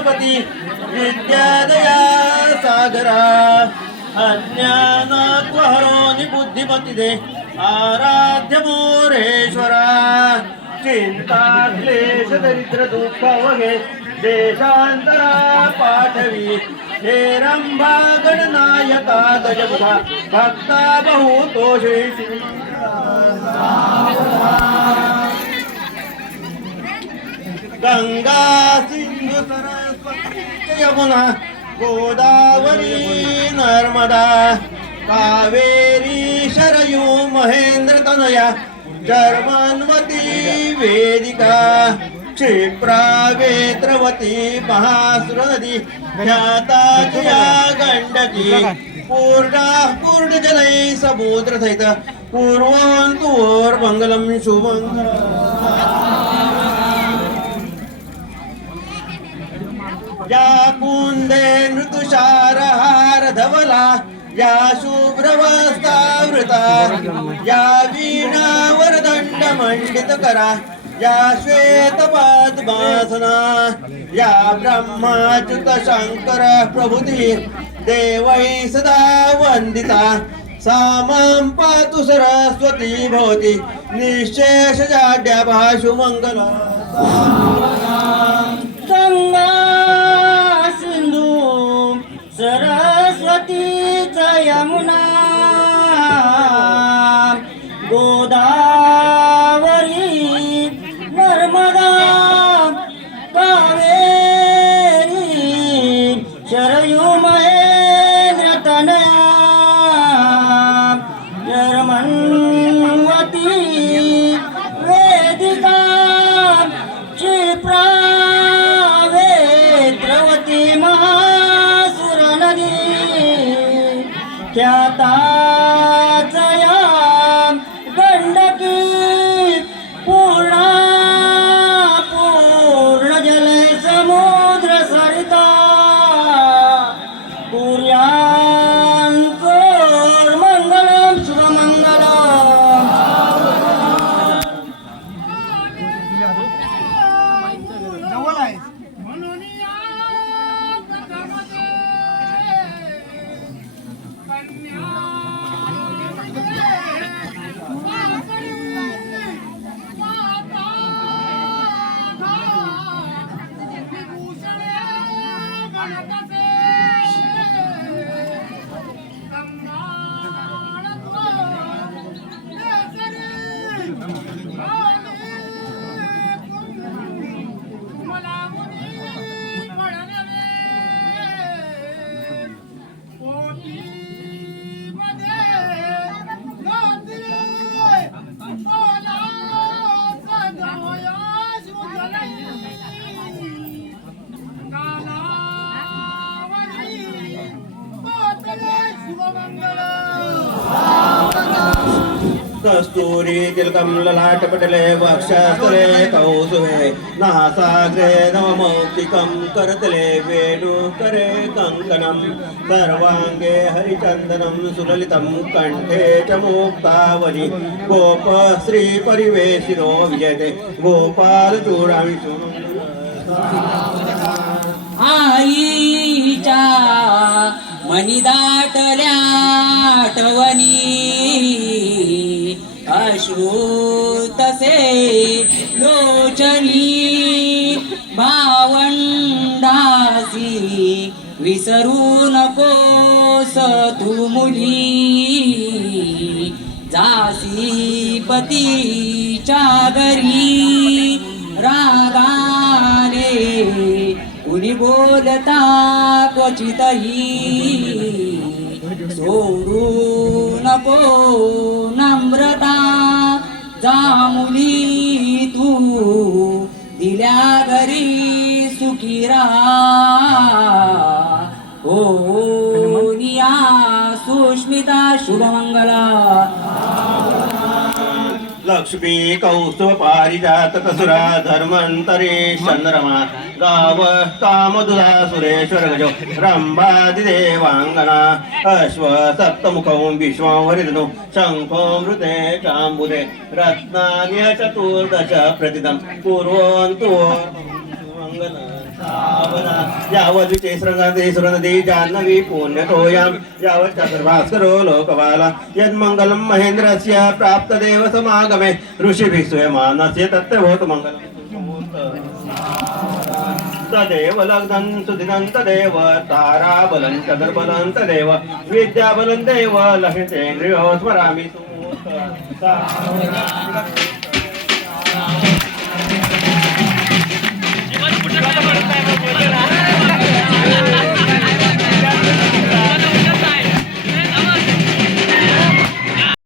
गणपती विद्यादया सागरा. अज्ञान हरोनि बुद्धिमती दे आराध्य मोरेश्वरा. चिंता क्लेश दरिद्र दुःख वगे देशांतरा पाठवी. हेरंभा गणनायका गजबुधा. भक्ता बहुतोषे गंगा सिंधु सरा यमुना गोदावरी नर्मदा कावेरी शरयू महेंद्र तनया जर्मन्वती वेदिका क्षिप्रा वेत्रवती महासुर नदी ख्याता तुया गंडकी पूर्णा पूर्ण जलै समुद्र सहित ऋतुषारहार धवला या शुभ्रवस्तावृता या वीणावर दंड मंडित करा या श्वेत पद्मासना या ब्रह्माच्युत शंकर प्रभुती देवै सदा वंदिता सामं पातु सरस्वती भवती निशेष जाड्या भाषु मंगला च कस्तूरी तिलकं ललाटपटले वक्षस्थले कौसुभे नासाग्रे नवमौक्तिकं करतले वेणुकरे कङ्कणं सर्वाङ्गे हरिचन्दनं सुललितं कण्ठे च मुक्तावली। गोप श्रीपरिवेशिनो विजयते गोपालचूडांशु आईच्या मनी दाटल्या आठवणी अश्रू तसे लोचनी भावंडासी विसरू नकोस तू मुली. जासी पतीच्या घरी रागाने कुणी बोलता क्वचितही. सोडू नको नम्रता जामुली तू दिल्या घरी सुखीरा. ओ निया सुष्मिता शुभमंगला. लक्ष्मी कौस्तुभ पारिजात कसुरा धर्मंतरे चंद्रमा गाव कामधुरा सुरेश्वर गजो रंभादिदेवांगना अश्व सप्तमुखौ विश्वावरिदनु शङ्खो मृते चाम्बुदे रत्नानि चतुर्दश प्रतिदं पूर्वन्तु मङ्गल यावद्विचे शृंगाते सुरनदी जाह्नवी पुण्यतोयां यावत् चतुर्भास्करो लोकबाला यद्मङ्गलं महेन्द्रस्य प्राप्तदेव समागमे ऋषिभिः स्वयमानस्य भवतु मङ्गलम् तदेव लग्नं सुदिनं तदेव ताराबलं चतुर्बलं तदेव विद्याबलं देव लक्ष्मीन्द्रियो स्मरामि तु